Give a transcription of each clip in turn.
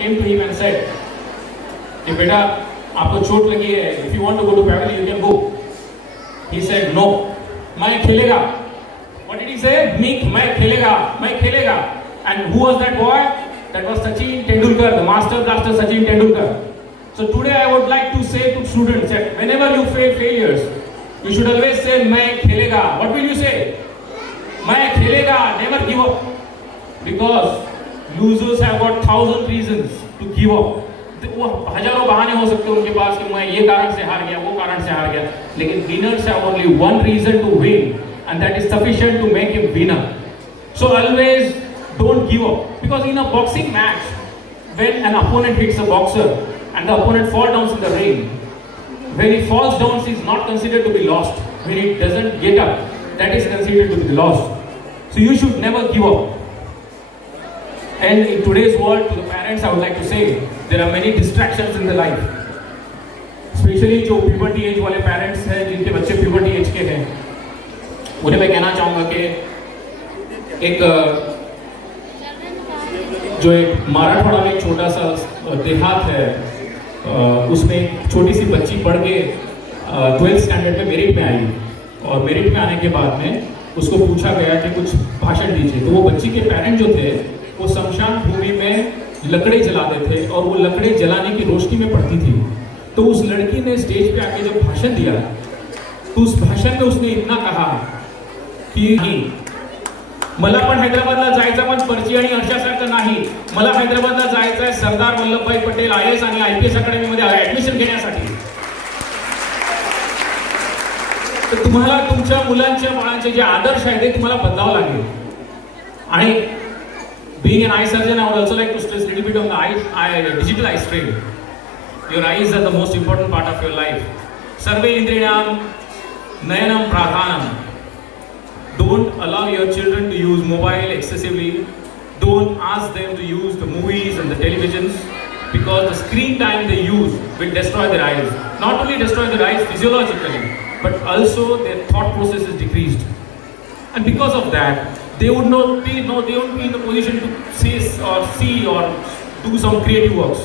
came to him and said कि बेटा आपको चोट लगी है, if you want to go to Pavilion you can go. He said no, मैं खेलेगा. What did he say? मैं खेलेगा. And who was that boy? That was Sachin Tendulkar, the master blaster Sachin Tendulkar. So today I would like to say to students that whenever you face failures, you should always say मैं खेलेगा. What will you say? मैं खेलेगा. Never give up. Because losers have got 1,000 reasons to give up. वो हजारों बहाने हो सकते हैं उनके पास कि मैं ये कारण से हार गया, वो कारण से हार गया. लेकिन winners have only one reason to win, and that is sufficient to make him winner. So always don't give up. Because in a boxing match, when an opponent hits a boxer and the opponent falls down in the ring, when he falls down, he is not considered to be lost. When he doesn't get up, that is considered to be lost. So you should never give up. And in today's world, to the parents, I would like to say, there are many distractions in the life. Especially जो puberty age वाले parents हैं, जिनके बच्चे puberty age के हैं, उन्हें मैं कहना चाहूँगा कि एक मराठवाड़ा में एक छोटा सा देहात है, उसमें एक छोटी सी बच्ची पढ़ के 12th स्टैंडर्ड में मेरिट में आई, और मेरिट में आने के बाद में उसको पूछा गया कि कुछ भाषण दीजिए. तो वो बच्ची के पेरेंट जो थे वो शमशान भूमि में लकड़े जलाते थे और वो लकड़े जलाने की रोशनी में पड़ती थी. तो उस लड़की ने स्टेज पे आके जब भाषण दिया तो उस भाषण में उसने इतना कहा की मला पण हैदराबादला जायचं, पण पर्ची आणि हर्षासारखं नाही. मला हैदराबादला जायचं आहे सरदार वल्लभभाई पटेल IAS आणि IPS अकॅडमीमध्ये ऍडमिशन घेण्यासाठी. तर तुम्हाला तुमच्या मुलांच्या बाळांचे जे आदर्श आहेत ते तुम्हाला बदलावं लागेल. आणि being an eye surgeon, I would also like to stress a little bit on the digital eye strain. Your eyes are the most important part of your life. Sarve indriyam nayanam pradhanam. Don't allow your children to use mobile excessively. Don't ask them to use the movies and the televisions, because the screen time they use will destroy their eyes. Not only destroy their eyes physiologically, but also their thought process is decreased. And because of that, they would not be in the position to see or do some creative works.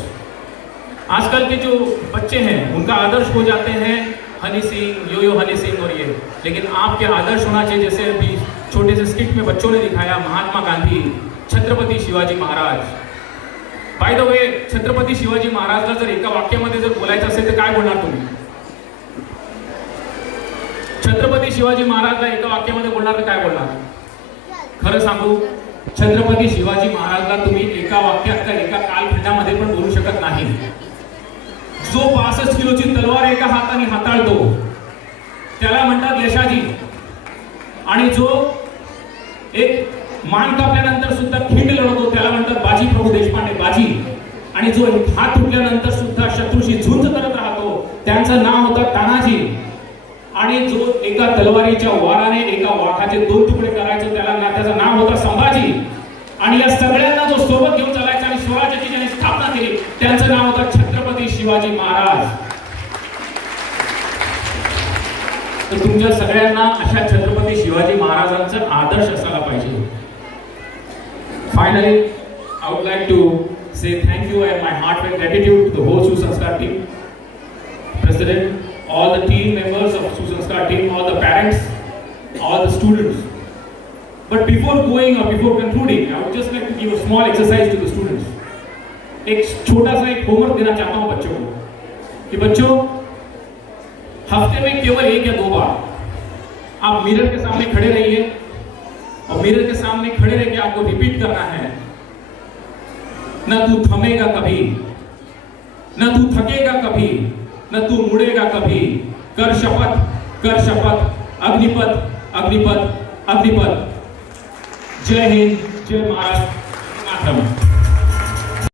आजकल के जो बच्चे हैं उनका आदर्श हो जाते हैं हनी सिंह, यो हनी सिंह और ये. लेकिन आपके आदर्श होना चाहिए, जैसे अभी छोटे से स्किट में बच्चों ने दिखाया, Mahatma Gandhi, Chhatrapati Shivaji Maharaj. By the way, Chhatrapati Shivaji महाराजला जर एका वाक्यामध्ये जर बोलायचं असेल तर काय बोलणार तुम्ही? छत्रपती शिवाजी महाराजला एका वाक्यामध्ये बोलणार तर काय बोलणार? खरं सांगू, छत्रपती शिवाजी महाराजला तुम्ही एका वाक्यात एका कालखंडामध्ये पण बोलू शकत नाही. जो 65 किलोची तलवार एका हाताने हाताळतो त्याला म्हणतात यशाजी. आणि जो एक मान कापल्यानंतर सुद्धा खिंड लढवतो त्याला म्हणतात बाजी प्रभू देशपांडे बाजी. आणि जो हात तुटल्यानंतर सुद्धा शत्रूशी झुंज करत राहतो त्यांचं नाव होतं तानाजी. आणि जो एका तलवारीच्या वाराने एका वाघाचे 2 तुकडे करायचो त्याचं नाव होतं संभाजी. आणि या सगळ्यांना जो सोबत घेऊन चालायचा आणि स्वराज्याची ज्याने स्थापना केली त्यांचं नाव होतं छत्रपती शिवाजी महाराज. तर तुमच्या सगळ्यांना अशा छत्रपती शिवाजी महाराजांचा आदर्श असायला पाहिजे. Finally I would like to say thank you and my heartfelt gratitude to the whole Susanskar team, president, all the team members of Susanskar team, all the parents, all the students. But before going or before concluding, I would just like to give a small exercise to the students. एक छोटा सा एक homework देना चाहता हूँ बच्चों को कि बच्चों हफ्ते में केवल 1 या 2 बार आप मिरर के सामने खड़े रहिए और मिरर के सामने खड़े रह के आपको रिपीट करना है, न तू थमेगा कभी, न तू थकेगा कभी, न तू मुड़ेगा कभी, कर शपथ अग्निपथ अग्निपथ अग्निपथ. जय हिंद, जय महाराष्ट्र, मातरम.